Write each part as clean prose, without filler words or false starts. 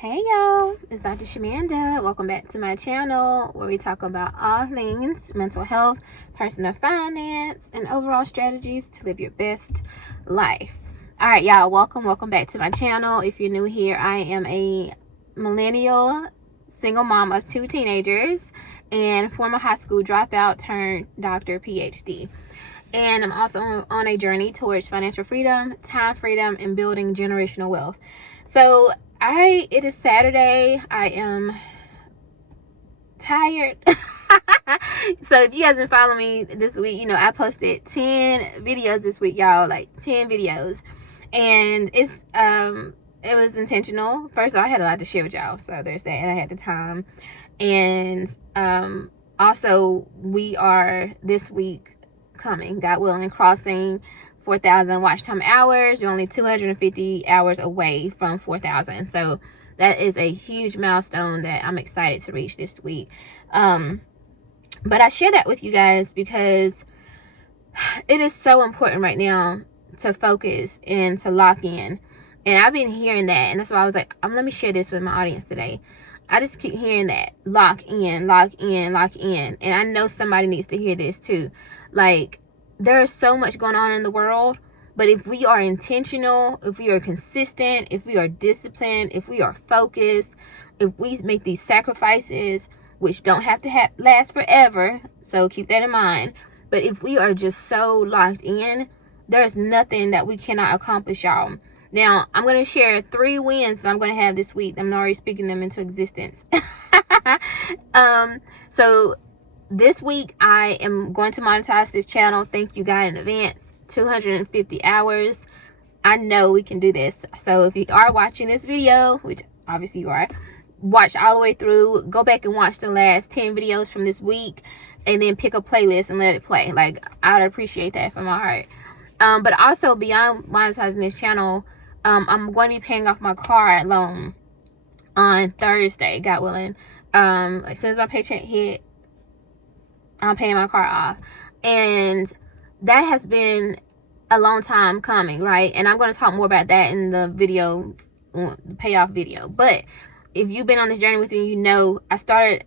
Hey y'all, it's Dr. Shamanda. Welcome back to my channel where we talk about all things mental health, personal finance, and overall strategies to live your best life. All right, y'all, welcome back to my channel. If you're new here, I am a millennial single mom of 2 teenagers and former high school dropout turned doctor PhD. And I'm also on a journey towards financial freedom, time freedom, and building generational wealth. So it is Saturday. I am tired. So if you guys been following me this week, I posted 10 videos this week, y'all, like 10 videos. And it was intentional. First of all, I had a lot to share with y'all, so there's that, and I had the time. And also we are this week coming, God willing, crossing 4,000 watch time hours. You're only 250 hours away from 4,000. So that is a huge milestone that I'm excited to reach this week. But I share that with you guys because it is so important right now to focus and to lock in. And I've been hearing that, and that's why I was like, let me share this with my audience today. I just keep hearing that. Lock in, lock in, lock in. And I know somebody needs to hear this too. Like, there is so much going on in the world, but if we are intentional, if we are consistent, if we are disciplined, if we are focused, if we make these sacrifices, which don't have to last forever, so keep that in mind, but if we are just so locked in, there's nothing that we cannot accomplish, y'all. Now, I'm going to share 3 wins that I'm going to have this week. I'm already speaking them into existence. So this week, I am going to monetize this channel. Thank you, God, in advance. 250 hours. I know we can do this. So if you are watching this video, which obviously you are, watch all the way through. Go back and watch the last 10 videos from this week, and then pick a playlist and let it play. Like, I would appreciate that from my heart. But also, beyond monetizing this channel, I'm going to be paying off my car loan on Thursday, God willing. As soon as my paycheck hit, I'm paying my car off. And that has been a long time coming, right? And I'm going to talk more about that in the video, the payoff video. But if you've been on this journey with me, you know I set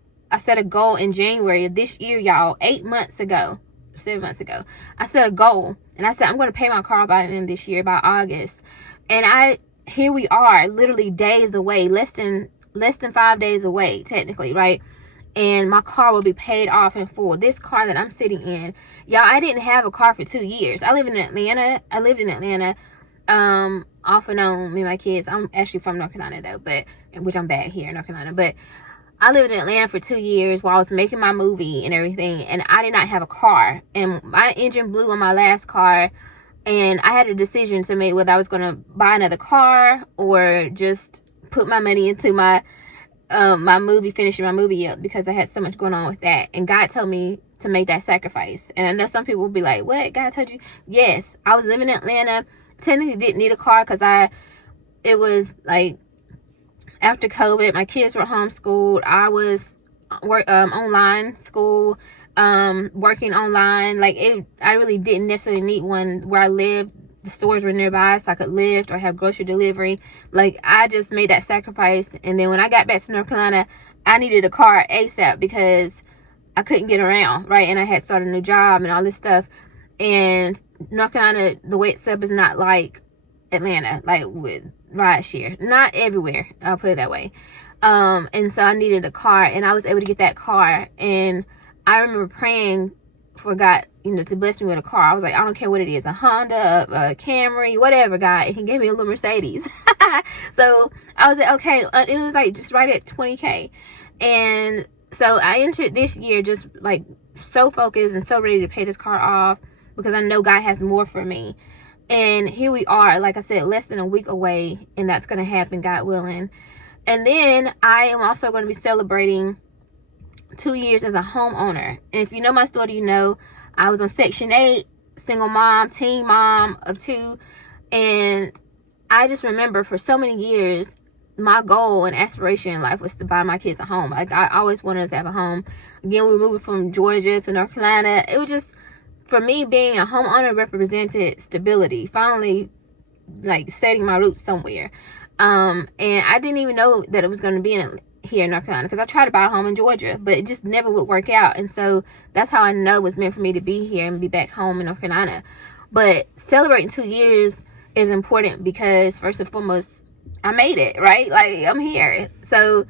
a goal in January of this year, y'all. 7 months ago, I set a goal, and I said I'm going to pay my car by the end of this year, by August. And here we are, literally days away, less than 5 days away, technically, right? And my car will be paid off in full. This car that I'm sitting in, y'all, I didn't have a car for 2 years. I lived in Atlanta, off and on, me and my kids. I'm actually from North Carolina though, which I'm back here in North Carolina, but I lived in Atlanta for 2 years while I was making my movie and everything, and I did not have a car, and my engine blew on my last car, and I had a decision to make whether I was going to buy another car or just put my money into my movie, finishing my movie up, because I had so much going on with that. And God told me to make that sacrifice. And I know some people will be like, what? God told you? Yes. I was living in Atlanta. Technically didn't need a car because it was like after COVID, my kids were homeschooled. I was online school, working online. Like, I really didn't necessarily need one where I lived. The stores were nearby, so I could lift or have grocery delivery. Like, I just made that sacrifice. And then when I got back to North Carolina, I needed a car ASAP because I couldn't get around, right? And I had started a new job and all this stuff. And North Carolina, the way it's set up is not like Atlanta, like with rideshare. Not everywhere, I'll put it that way. And so I needed a car, and I was able to get that car. And I remember praying for God, to bless me with a car. I was like, I don't care what it is, a Honda, a Camry, whatever, God. And he gave me a little Mercedes. So I was like, okay, it was like just right at 20K. And so I entered this year just like so focused and so ready to pay this car off, because I know God has more for me. And here we are, like I said, less than a week away, and that's going to happen, God willing. And then I am also going to be celebrating 2 years as a homeowner. And if you know my story, you know I was on Section 8, single mom, teen mom of 2. And I just remember for so many years, my goal and aspiration in life was to buy my kids a home. Like, I always wanted us to have a home. Again, we were moving from Georgia to North Carolina. It was just, for me, being a homeowner represented stability. Finally, like, setting my roots somewhere. And I didn't even know that it was going to be here in North Carolina, because I tried to buy a home in Georgia, but it just never would work out. And so that's how I know it was meant for me to be here and be back home in North Carolina. But celebrating 2 years is important because, first and foremost, I made it, right? Like, I'm here. So,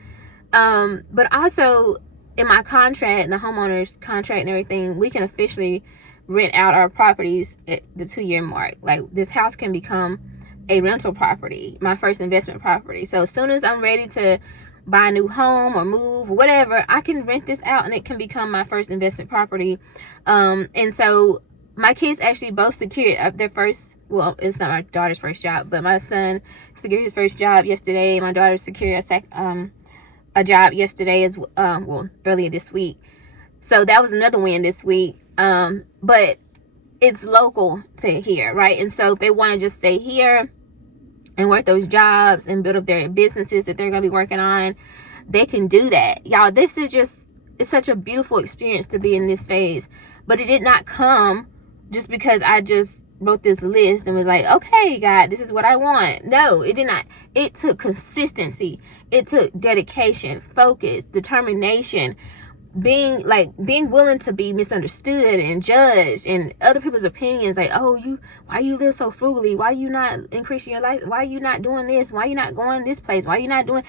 but also in my contract, the homeowner's contract and everything, we can officially rent out our properties at the 2-year mark. Like, this house can become a rental property, my first investment property. So as soon as I'm ready to buy a new home or move or whatever, I can rent this out and it can become my first investment property. And so my kids actually both secured their first, well, it's not my daughter's first job, but my son secured his first job yesterday. My daughter secured a job yesterday as well, earlier this week. So that was another win this week. But it's local to here, right? And so if they want to just stay here and work those jobs and build up their businesses that they're going to be working on, they can do that. Y'all, this is just, it's such a beautiful experience to be in this phase. But it did not come just because I just wrote this list and was like, okay, God, this is what I want. No, it did not. It took consistency. It took dedication, focus, determination, being willing to be misunderstood and judged, and other people's opinions, like, oh, why you live so frugally, why you not increasing your life, why you not doing this, why you not going this place, why you not doing.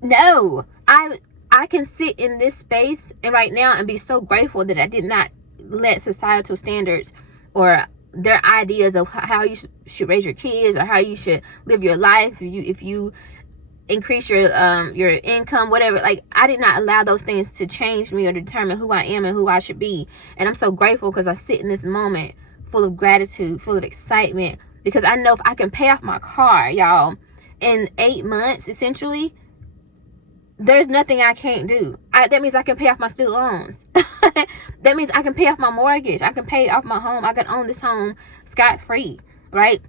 No, I can sit in this space and right now and be so grateful that I did not let societal standards or their ideas of how you should raise your kids or how you should live your life, if you increase your income, whatever. Like, I did not allow those things to change me or determine who I am and who I should be. And I'm so grateful because I sit in this moment full of gratitude, full of excitement, because I know if I can pay off my car, y'all, in 8 months, essentially, there's nothing I can't do. That means I can pay off my student loans. That means I can pay off my mortgage. I can pay off my home. I can own this home scot-free, right?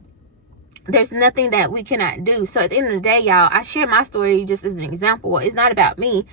There's nothing that we cannot do. So at the end of the day, y'all, I share my story just as an example. It's not about me.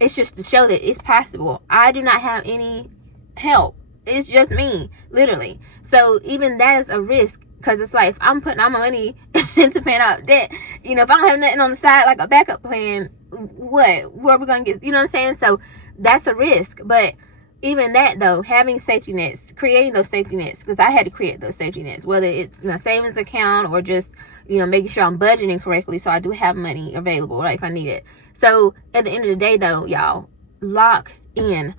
It's just to show that it's possible. I do not have any help. It's just me, literally. So even that is a risk, because it's like, if I'm putting all my money into paying off debt, if I don't have nothing on the side, like a backup plan, where are we going to get, you know what I'm saying? So that's a risk. But even that, though, having safety nets, creating those safety nets, because I had to create those safety nets, whether it's my savings account or just, making sure I'm budgeting correctly so I do have money available, right, if I need it. So at the end of the day, though, y'all, lock in,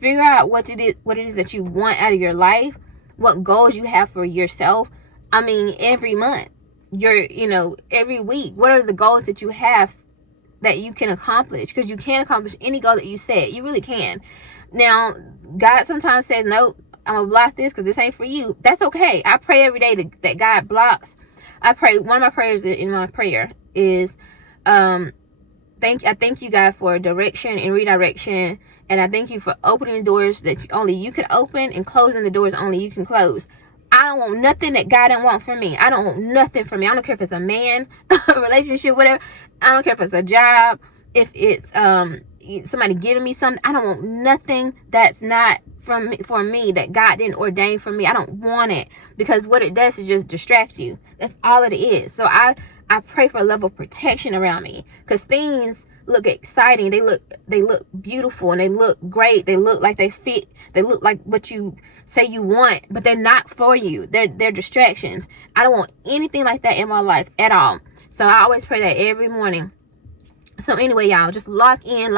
figure out what it is that you want out of your life, what goals you have for yourself. I mean, every month, every week, what are the goals that you have that you can accomplish? Because you can accomplish any goal that you set. You really can. Now, God sometimes says, nope, I'm gonna block this because this ain't for you. That's okay. I pray every day that God blocks. I pray, one of my prayers in my prayer is, I thank you, God, for direction and redirection, and I thank you for opening doors that only you can open and closing the doors only you can close. I don't want nothing that God don't want from me. I don't want nothing from me. I don't care if it's a man, a relationship, whatever. I don't care if it's a job, if it's somebody giving me something. I don't want nothing that's not for me, that God didn't ordain for me. I don't want it, because what it does is just distract you. That's all it is. So I pray for a level of protection around me, because things look exciting, they look beautiful, and they look great, they look like they fit, they look like what you say you want, but they're not for you. They're distractions. I don't want anything like that in my life at all. So I always pray that every morning. So anyway, y'all, just lock in.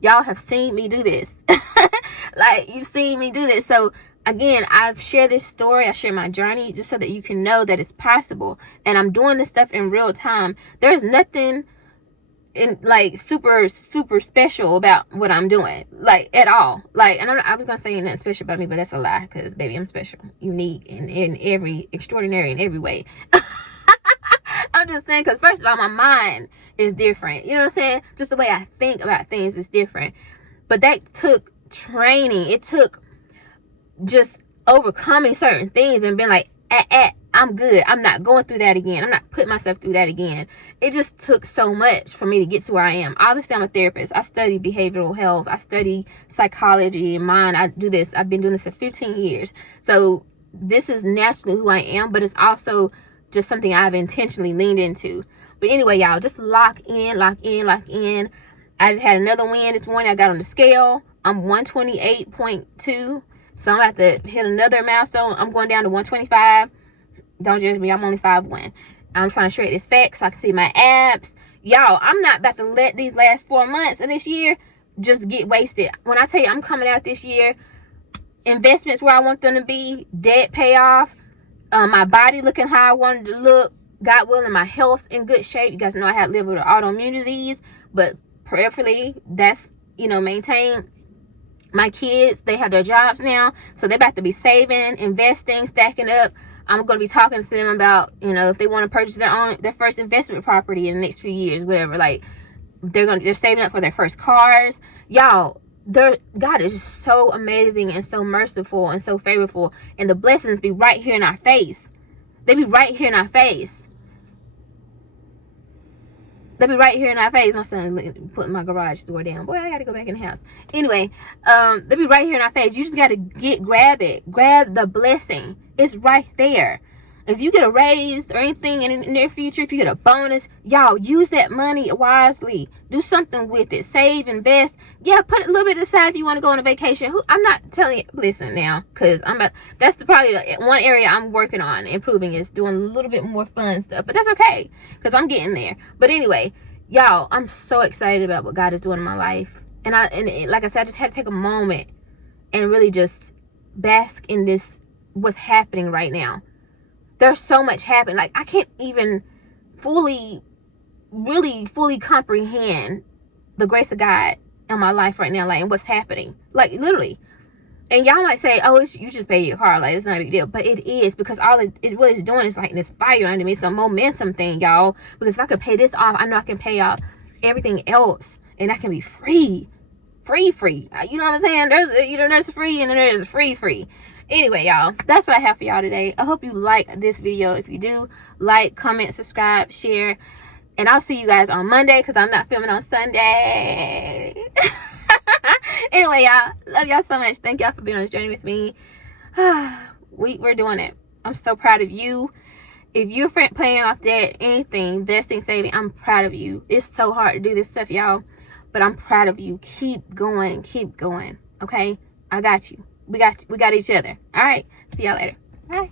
Y'all have seen me do this. Like, you've seen me do this. So again, I've shared this story, I share my journey just so that you can know that it's possible. And I'm doing this stuff in real time. There's nothing super special about what I'm doing, like, at all. Like, and I was gonna say nothing special about me, but that's a lie, because baby, I'm special, unique, and extraordinary in every way. I'm just saying, because first of all, my mind is different, you know what I'm saying? Just the way I think about things is different. But that took training. It took just overcoming certain things and being like, I'm good. I'm not going through that again. I'm not putting myself through that again. It just took so much for me to get to where I am. Obviously, I'm a therapist. I study behavioral health. I study psychology and mind. I do this. I've been doing this for 15 years. So this is naturally who I am, but it's also just something I've intentionally leaned into. But anyway, y'all, just lock in. I just had another win this morning. I got on the scale. I'm 128.2. So I'm about to hit another milestone. I'm going down to 125. Don't judge me. I'm only 5'1". I'm trying to shred this fat so I can see my abs. Y'all, I'm not about to let these last 4 months of this year just get wasted. When I tell you I'm coming out this year, investments where I want them to be, debt payoff, my body looking how I wanted to look, God willing, my health in good shape. You guys know I had lived with autoimmune disease, but prayerfully, that's, maintained. My kids, they have their jobs now, so they're about to be saving, investing, stacking up. I'm going to be talking to them about, if they want to purchase their first investment property in the next few years, whatever. Like, they're saving up for their first cars. Y'all, God is just so amazing and so merciful and so favorable, and the blessings be right here in our face. They be right here in our face. They be right here in our face. My son putting my garage door down. Boy, I gotta go back in the house. Anyway, they be right here in our face. You just gotta grab it. Grab the blessing. It's right there. If you get a raise or anything in the near future, if you get a bonus, y'all, use that money wisely. Do something with it. Save, invest. Yeah, put a little bit aside if you want to go on a vacation. I'm not telling you, listen now, because that's probably the one area I'm working on improving, is doing a little bit more fun stuff. But that's okay, because I'm getting there. But anyway, y'all, I'm so excited about what God is doing in my life. And like I said, I just had to take a moment and really just bask in this, what's happening right now. There's so much happening. Like, I can't even fully comprehend the grace of God in my life right now, like, and what's happening. Like, literally. And y'all might say, oh, you just pay your car. Like, it's not a big deal. But it is, because all what it's doing is like this fire under me. It's a momentum thing, y'all. Because if I can pay this off, I know I can pay off everything else. And I can be free. Free. You know what I'm saying? There's free and then there's free. Anyway, y'all, that's what I have for y'all today. I hope you like this video. If you do, like, comment, subscribe, share. And I'll see you guys on Monday, because I'm not filming on Sunday. Anyway, y'all, love y'all so much. Thank y'all for being on this journey with me. We're doing it. I'm so proud of you. If you're paying off debt, anything, investing, saving, I'm proud of you. It's so hard to do this stuff, y'all, but I'm proud of you. Keep going. Okay? I got you. We got each other. All right. See y'all later. Bye.